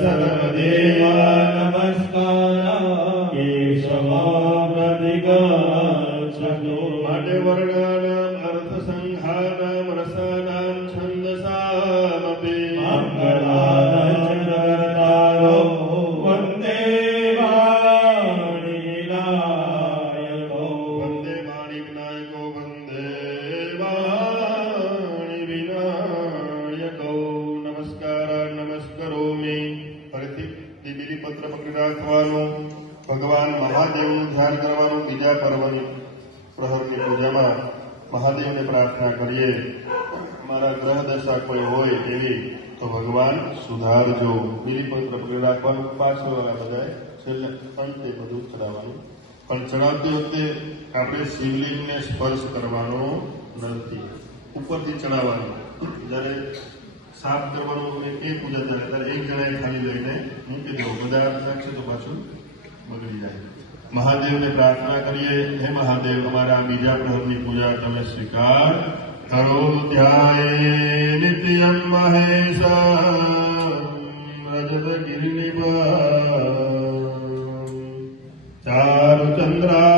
सर्वदेवा नमस्कार केशवा प्रतिकार सतो वर्ण રાખવાનું ભગવાન મહાદેવનું ધ્યાન કરવાનું બીજા પર્વની પ્રહરની પૂજામાં મહાદેવને પ્રાર્થના કરીએ મારા ગ્રહ દશા કોઈ હોય એવી તો ભગવાન સુધારજો બીજી કોઈ પ્રક્રિયા રાખવાનું પાછળ બધાએ છેલ્લે અંતે બધું ચડાવવાનું પણ ચડાવતી વખતે આપણે શિવલિંગને સ્પર્શ કરવાનો નથી ઉપરથી ચડાવવાનું જ્યારે સાફ કરવાનું એ પૂજા કરે ત્યારે એક જણાએ ખાલી લઈને મૂકી દો બધા રાખશે તો પાછું બગડી જાય મહાદેવને પ્રાર્થના કરીએ હે મહાદેવ અમારા બીજા ગ્રહની પૂજા તમે સ્વીકાર કરો ધ્યાય નિત્યમ મહેશ રજત ગિરિનિભ ચારુ ચંદ્રા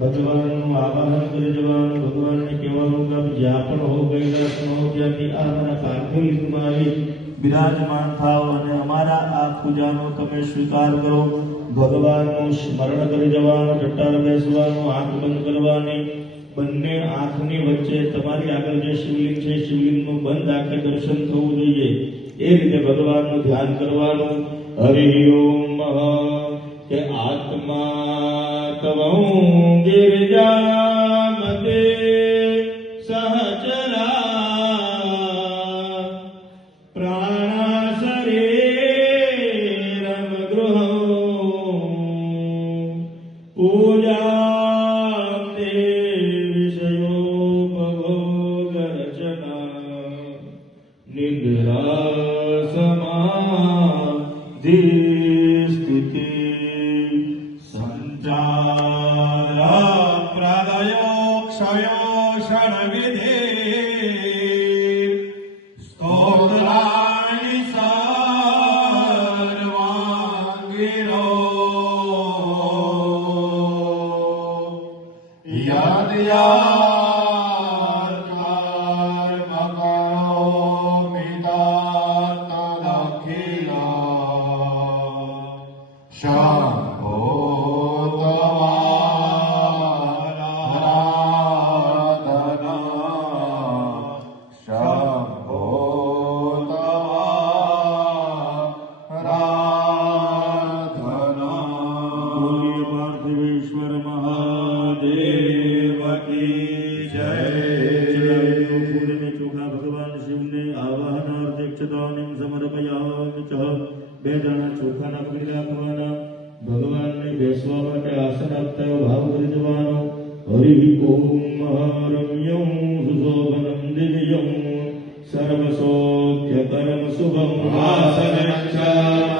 ભગવાને માબાપ હરજીવાન સુદુર્વણ કેવળું ગબ જાપણ હો ગયડા સમોજ્યતિ આમના સાન તુલિ કુમારી બિરાજમાન થાઓ અને અમાર આ પૂજાનો તમે સ્વીકાર કરો ભગવાનનું સ્મરણ કરી જવાન ઘટાળબે સુવાનો આત્મબંધ કરવાને બંને આંખની વચ્ચે તમારી આગળ જે શિવલિંગ છે શિવલિંગમાં બંધ આંખે દર્શન થવું જોઈએ એ રીતે ભગવાનનો ધ્યાન કરવાનો હરિ ૐ મહા के आत्मा कबहूँ गिरजा मते सहचरा प्राणा शरीरम गृह पूजा Hallelujah. પાંચ દેવતાઓ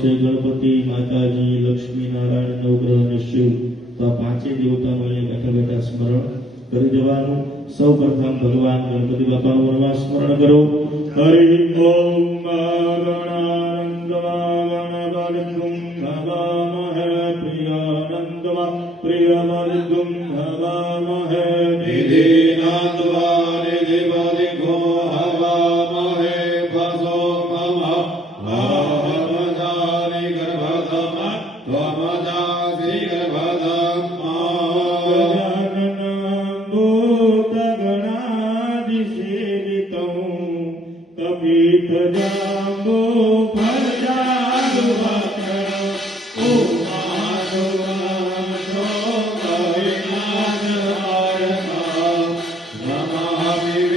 છે ગણપતિ માતાજી લક્ષ્મી નારાયણ નવગ્રહ અને શિવ તો આ પાંચેય દેવતાનું બેઠા બેઠા સ્મરણ કરી દેવાનું સૌ પ્રથમ ભગવાન ગણપતિ બાપાનું સ્મરણ કરો હરિ ઓમ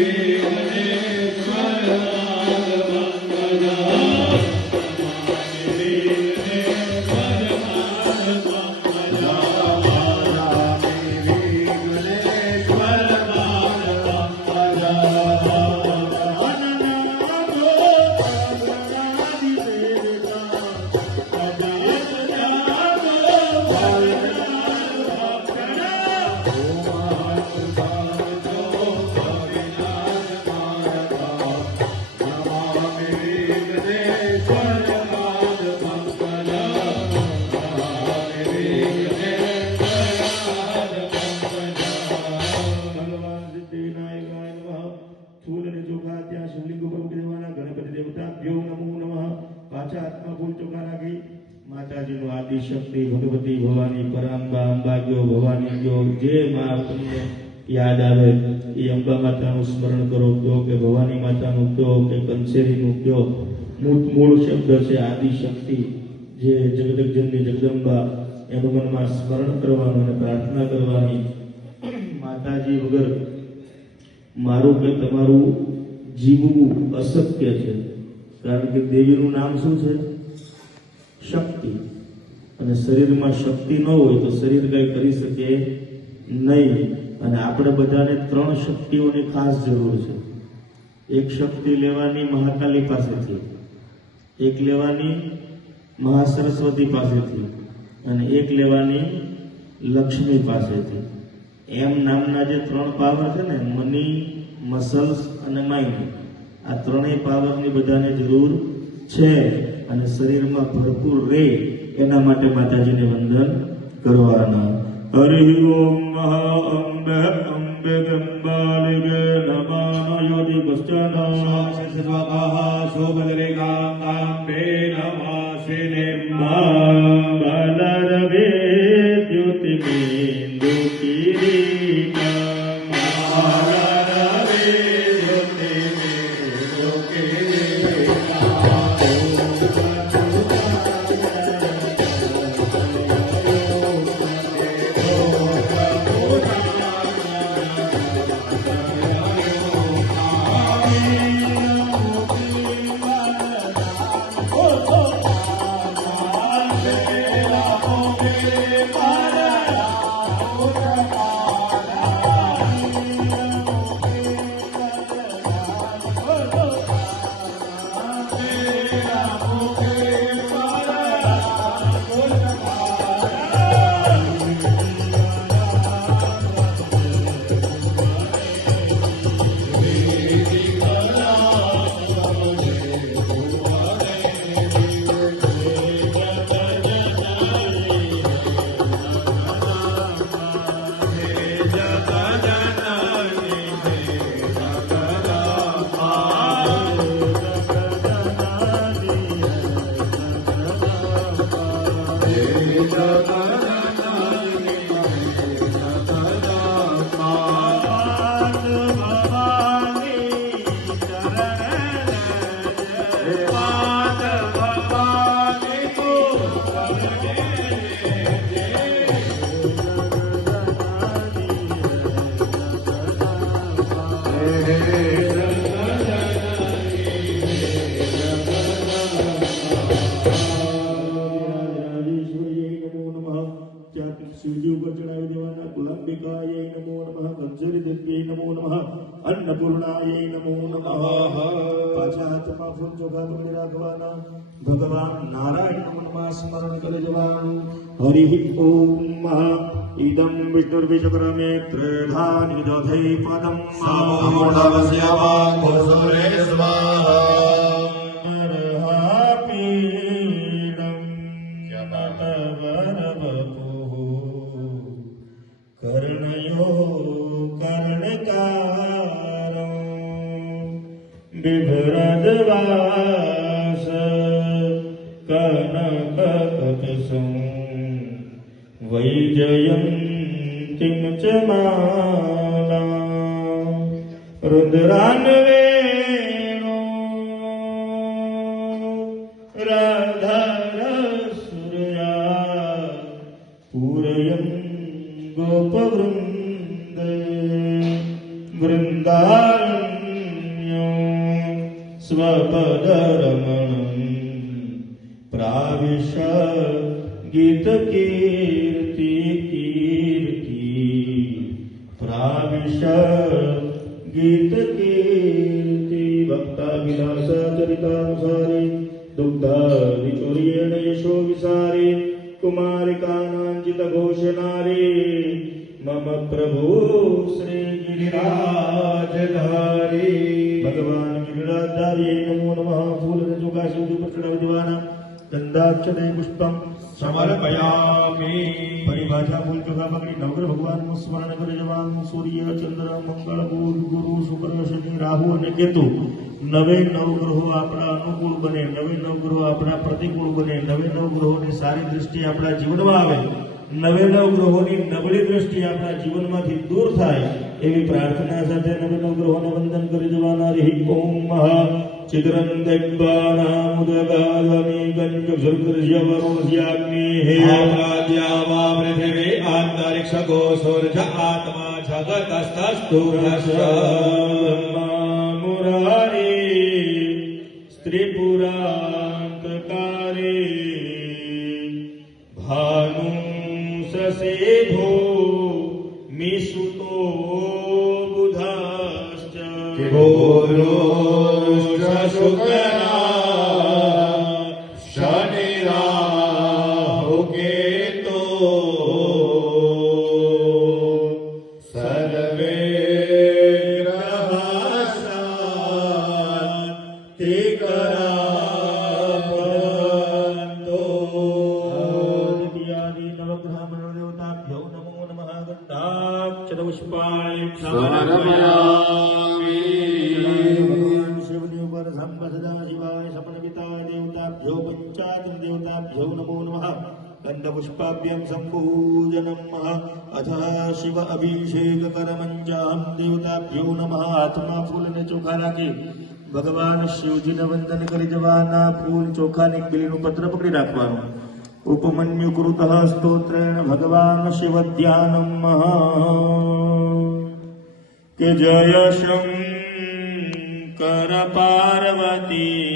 Deus. માતાજીનું આદિશક્તિ ભગવતી ભવાની પરાંબા અંબા ગયો ભવાની ગયો જે માં યાદ આવે એ અંબા માતાનું સ્મરણ કરો કયો કે ભવાની માતાનું કયો કે કંસેરીનું કયો મૂળ મૂળ શબ્દ છે આદિશક્તિ જે જગદગજનની જગદંબા એનું મનમાં સ્મરણ કરવાનું અને પ્રાર્થના કરવાની માતાજી વગર મારું કે તમારું જીવવું અશક્ય છે કારણ કે દેવીનું નામ શું છે શક્તિ અને શરીરમાં શક્તિ ન હોય તો શરીર કંઈ કરી શકે નહીં અને આપણે બધાને ત્રણ શક્તિઓની ખાસ જરૂર છે એક શક્તિ લેવાની મહાકાલી પાસેથી એક લેવાની મહાસરસ્વતી પાસેથી અને એક લેવાની લક્ષ્મી પાસેથી એમ નામના જે ત્રણ પાવર છે ને મની મસલ્સ અને માઇન્ડ આ ત્રણેય પાવરની બધાને જરૂર છે અને શરીરમાં ભરપૂર રે એના માટે માતાજીને વંદન કરવાના હરે ઓમ મહા અમ્બે અમ્બે ગંબાલે બે નમઃ યોદી ગોસ્ચંદો સદસિદ્વાકા શોભન રેગાં તાં પેલવાસીનેમ્ Pai. अन्नपूर्णा नमो नमः पाचात्माफुञ्चोघातुं निराघवाना भगवान् नारायणं स्मरण कलजवान् हरिः ॐ इदं विष्णुर्विशुक्रमे त्रेधा निदधै पदं कर्णयो कर्णका बिभरजवासकनक वैजयं किं च माला रुद्रान् वेणो राधासुरया पूरयन् गोपवृन्द कुम्भावितुर्येण यशो विसारे कुमारिकानाञ्जितघोषणारे मम प्रभो श्रीगिरिराजधारे भगवान् गिरिराजधार्यै नमो नमः फूलरजुकाशुप्रकटविद्वानां गन्धाक्षते पुष्पम् समर्पयामि परिभाषा मूल चुका पकड़ी नवग्र भगवान को स्मरण कर जवान सूर्य चंद्र मंगल बुध गुरु शुक्र शनि राहु और केतु નવે નવગ્રહો આપણા અનુકૂળ બને નવે નવગ્રહો આપણા પ્રતિકૂળ બને નવે નવગ્રહોની સારી દ્રષ્ટિ આપણા જીવનમાં આવે નવે નવગ્રહોની નબળી દ્રષ્ટિ આપણા જીવનમાંથી દૂર થાય એવી પ્રાર્થના સાથે નવે નવગ્રહોને વંદન કરી જવાના રહી ઓમ મહા ચિત્રં દૈવાનામુદગાલમી ગંજગર્જ્યવરોધ્યાગ્નિ હે આદ્યાવા પૃથિવી આંતરિક્ષ ગો સૂર્ય આત્મા જગતસ્તસ્તુરસ્ય नमो नम दंडपुष्पाभ्यं संपूजनम अथ शिव अभिषेक करमंजाम देवताभ्यो नम आत्मा फूल ने चोखा राखे भगवान शिव जी ने वंदन कर जवाना फूल चोखा ने बिलीन पत्र पकड़ी राखवा उपमन्यु कृत स्त्रोत्रेण भगवान शिव ध्यान के जय शंकर पार्वती